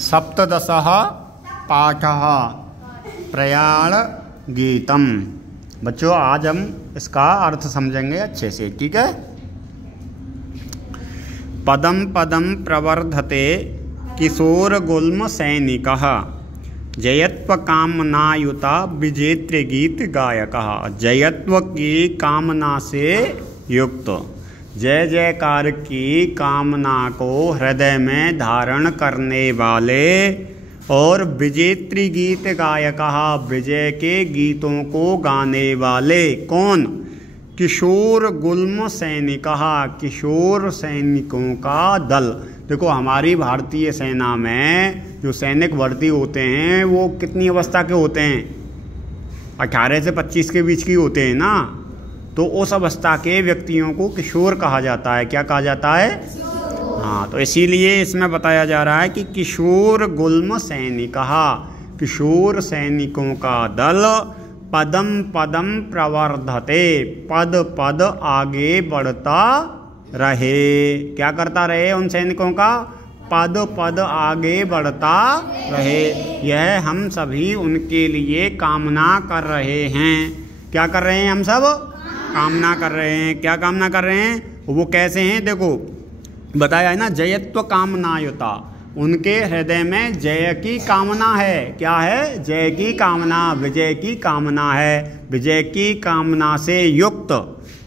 सप्तदशः पाठः प्रयाण गीतम। बच्चों आज हम इसका अर्थ समझेंगे अच्छे से, ठीक है। पदम पदम प्रवर्धते किशोर गुल्म सैनिकः जयत्व कामनायुता विजेत्र गीत गायकः। जयत्व की कामना से युक्त, जय जयकार की कामना को हृदय में धारण करने वाले और विजेत्री गीत गायकः विजय के गीतों को गाने वाले कौन? किशोर गुल्म सैनिकः किशोर सैनिकों का दल। देखो हमारी भारतीय सेना में जो सैनिक भर्ती होते हैं वो कितनी अवस्था के होते हैं? 18 से 25 के बीच की होते हैं ना। तो उस अवस्था के व्यक्तियों को किशोर कहा जाता है। क्या कहा जाता है? हाँ, तो इसीलिए इसमें बताया जा रहा है कि किशोर गुल्म सैनिकः किशोर सैनिकों का दल पदम पदम प्रवर्धते पद पद आगे बढ़ता रहे। क्या करता रहे? उन सैनिकों का पद पद आगे बढ़ता रहे। यह हम सभी उनके लिए कामना कर रहे हैं। क्या कर रहे हैं? हम सब कामना कर रहे हैं। क्या कामना कर रहे हैं? वो कैसे हैं? देखो बताया है ना, जयत्व कामनायुता। उनके हृदय में जय की कामना है। क्या है? जय की कामना, विजय की कामना है। विजय की कामना से युक्त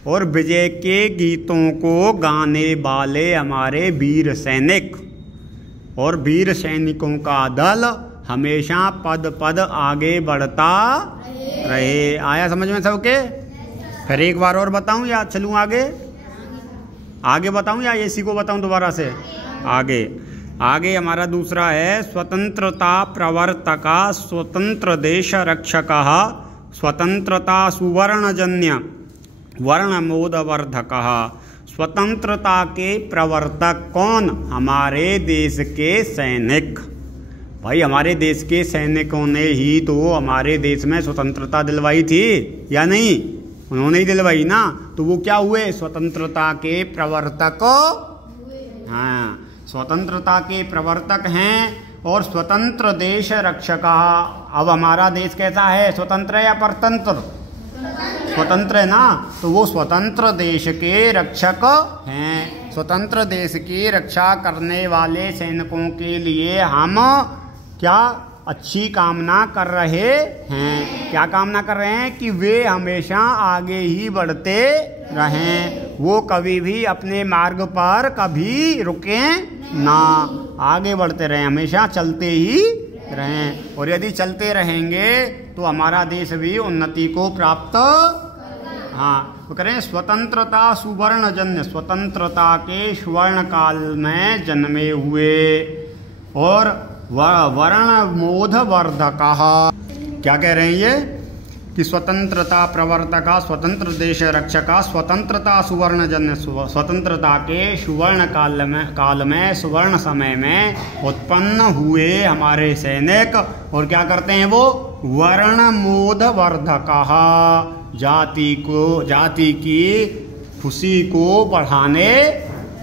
और विजय के गीतों को गाने वाले हमारे वीर सैनिक और वीर सैनिकों का दल हमेशा पद पद आगे बढ़ता रहे। आया समझ में सबके? फिर एक बार और बताऊं या चलूं आगे? आगे बताऊं या इसी को बताऊं दोबारा से? आगे हमारा दूसरा है स्वतंत्रता प्रवर्तका स्वतंत्र देश रक्षकः स्वतंत्रता सुवर्णजन्य वर्णमोदवर्धकः। स्वतंत्रता के प्रवर्तक कौन? हमारे देश के सैनिक। भाई हमारे देश के सैनिकों ने ही तो हमारे देश में स्वतंत्रता दिलवाई थी, या नहीं? उन्होंने ही दिलवाई ना। तो वो क्या हुए? स्वतंत्रता के प्रवर्तक। हाँ, स्वतंत्रता के प्रवर्तक हैं और स्वतंत्र देश रक्षक। अब हमारा देश कैसा है? स्वतंत्र है या परतंत्र? स्वतंत्र है ना। तो वो स्वतंत्र देश के रक्षक हैं। स्वतंत्र देश की रक्षा करने वाले सैनिकों के लिए हम क्या अच्छी कामना कर रहे हैं। क्या कामना कर रहे हैं? कि वे हमेशा आगे ही बढ़ते रहें, वो कभी भी अपने मार्ग पर कभी रुकें ना, आगे बढ़ते रहें, हमेशा चलते ही रहें। और यदि चलते रहेंगे तो हमारा देश भी उन्नति को प्राप्त तो करें। स्वतंत्रता सुवर्णजन्य, स्वतंत्रता के स्वर्ण काल में जन्मे हुए और वर्णमोदवर्धकः। क्या कह रहे हैं ये? कि स्वतंत्रता प्रवर्तका स्वतंत्र देश रक्षका स्वतंत्रता सुवर्णजन्य स्वतंत्रता के सुवर्ण काल में सुवर्ण समय में उत्पन्न हुए हमारे सैनिक। और क्या करते हैं वो? वर्णमोदवर्धकः जाति की खुशी को बढ़ाने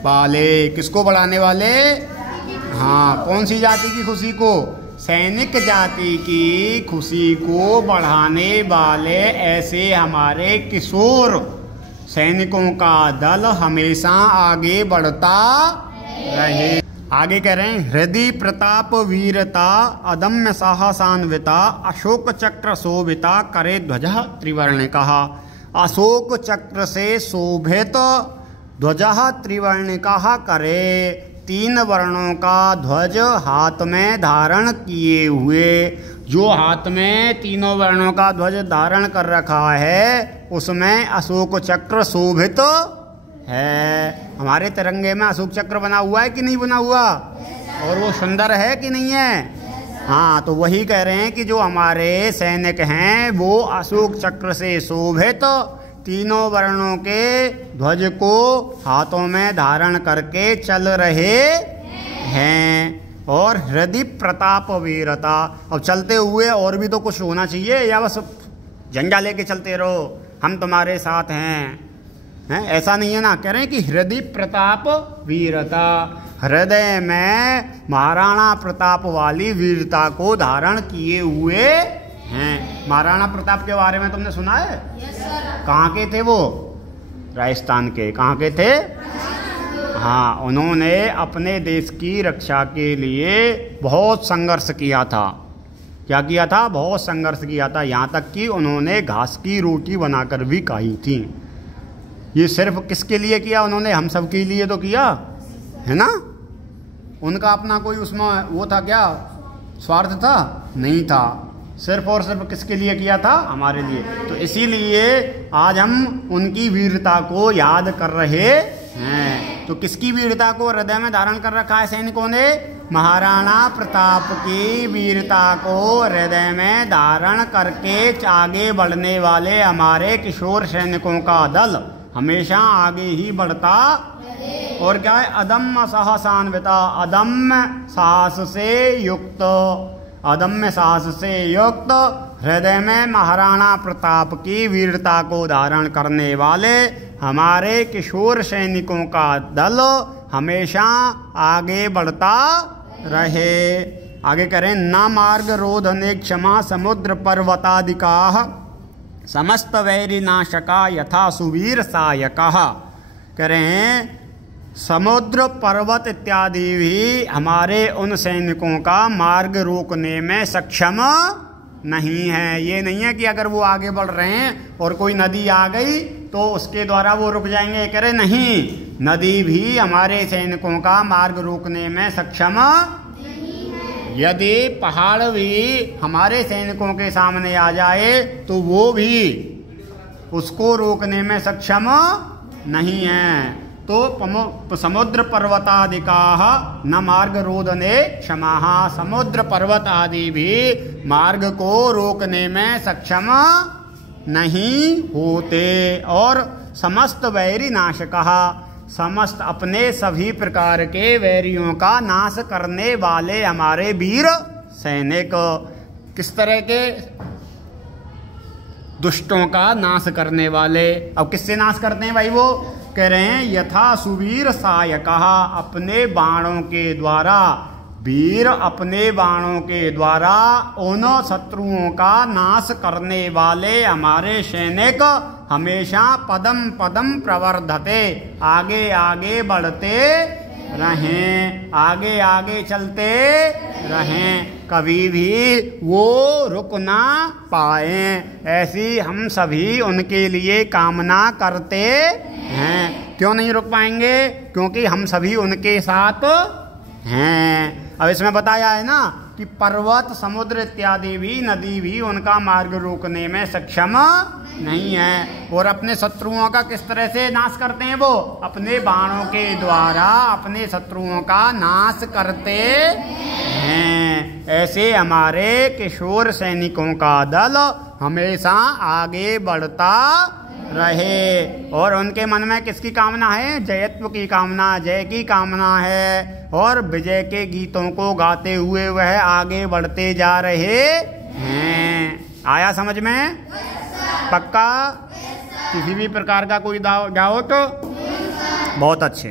वाले। किसको बढ़ाने वाले? हाँ, कौन सी जाति की खुशी को? सैनिक जाति की खुशी को बढ़ाने वाले ऐसे हमारे किशोर सैनिकों का दल हमेशा आगे बढ़ता रहे। आगे कह रहे हैं हृदय प्रताप वीरता अदम्य साहसान्विता अशोक चक्र शोभिता करे ध्वजः त्रिवर्णिकः। अशोक चक्र से शोभित ध्वजः त्रिवर्णिकः करे, 3 वर्णों का ध्वज हाथ में धारण किए हुए। जो हाथ में 3 वर्णों का ध्वज धारण कर रखा है उसमें अशोक चक्र शोभित है। हमारे तिरंगे में अशोक चक्र बना हुआ है कि नहीं बना हुआ? और वो सुंदर है कि नहीं है? हाँ, तो वही कह रहे हैं कि जो हमारे सैनिक हैं वो अशोक चक्र से शोभित 3 वर्णों के ध्वज को हाथों में धारण करके चल रहे हैं। और हृदय प्रताप वीरता। अब चलते हुए और भी तो कुछ होना चाहिए, या बस झंडा लेके चलते रहो हम तुम्हारे साथ हैं? ऐसा नहीं है ना। कह रहे हैं कि हृदय प्रताप वीरता। हृदय में महाराणा प्रताप वाली वीरता को धारण किए हुए हैं। महाराणा प्रताप के बारे में तुमने सुना है? कहाँ के थे वो? राजस्थान के। कहाँ के थे? हाँ, उन्होंने अपने देश की रक्षा के लिए बहुत संघर्ष किया था। क्या किया था? बहुत संघर्ष किया था। यहाँ तक कि उन्होंने घास की रोटी बनाकर भी खाई थी। ये सिर्फ किसके लिए किया उन्होंने? हम सब के लिए तो किया है ना। उनका अपना कोई उसमें वो था क्या? स्वार्थ था? नहीं था। सिर्फ और सिर्फ किसके लिए किया था? हमारे लिए। तो इसीलिए आज हम उनकी वीरता को याद कर रहे हैं। तो किसकी वीरता को हृदय में धारण कर रखा है सैनिकों ने? महाराणा प्रताप की वीरता को हृदय में धारण करके आगे बढ़ने वाले हमारे किशोर सैनिकों का दल हमेशा आगे ही बढ़ता। और क्या है? अदम्य साहसान्विता, अदम्य साहस से युक्त, अदम्य साहस से युक्त हृदय में महाराणा प्रताप की वीरता को धारण करने वाले हमारे किशोर सैनिकों का दल हमेशा आगे बढ़ता रहे। आगे करें, न मार्ग रोधने क्षमा समुद्र पर्वतादिकाः समस्त वैरिनाशका यथा सुवीर सायकः। करें, समुद्र पर्वत इत्यादि भी हमारे उन सैनिकों का मार्ग रोकने में सक्षम नहीं है। ये नहीं है कि अगर वो आगे बढ़ रहे हैं और कोई नदी आ गई तो उसके द्वारा वो रुक जाएंगे। कह रहे नहीं, नदी भी हमारे सैनिकों का मार्ग रोकने में सक्षम नहीं है। यदि पहाड़ भी हमारे सैनिकों के सामने आ जाए तो वो भी उसको रोकने में सक्षम नहीं है। तो समुद्र पर्वतादिकाः न मार्ग रोधने क्षमाः, समुद्र पर्वत आदि भी मार्ग को रोकने में सक्षम नहीं होते। और समस्त वैरी नाशकः, समस्त अपने सभी प्रकार के वैरियों का नाश करने वाले हमारे वीर सैनिक। किस तरह के? दुष्टों का नाश करने वाले। अब किससे नाश करते हैं भाई वो? कह रहे हैं यथा सुवीर सायकः, अपने बाणों के द्वारा, वीर अपने बाणों के द्वारा उन शत्रुओं का नाश करने वाले हमारे सैनिक हमेशा पदम पदम प्रवर्धते, आगे आगे बढ़ते रहें, आगे आगे चलते रहें, कभी भी वो रुक ना पाए। ऐसी हम सभी उनके लिए कामना करते हैं। क्यों नहीं रुक पाएंगे? क्योंकि हम सभी उनके साथ हैं। अब इसमें बताया है ना कि पर्वत समुद्र इत्यादि भी, नदी भी उनका मार्ग रोकने में सक्षम नहीं है। और अपने शत्रुओं का किस तरह से नाश करते हैं? वो अपने बाणों के द्वारा अपने शत्रुओं का नाश करते हैं। ऐसे हमारे किशोर सैनिकों का दल हमेशा आगे बढ़ता रहे। और उनके मन में किसकी कामना है? जयत्व की कामना, जय की कामना है। और विजय के गीतों को गाते हुए वह आगे बढ़ते जा रहे हैं। आया समझ में? पक्का? किसी भी प्रकार का कोई डाउट? बहुत अच्छे।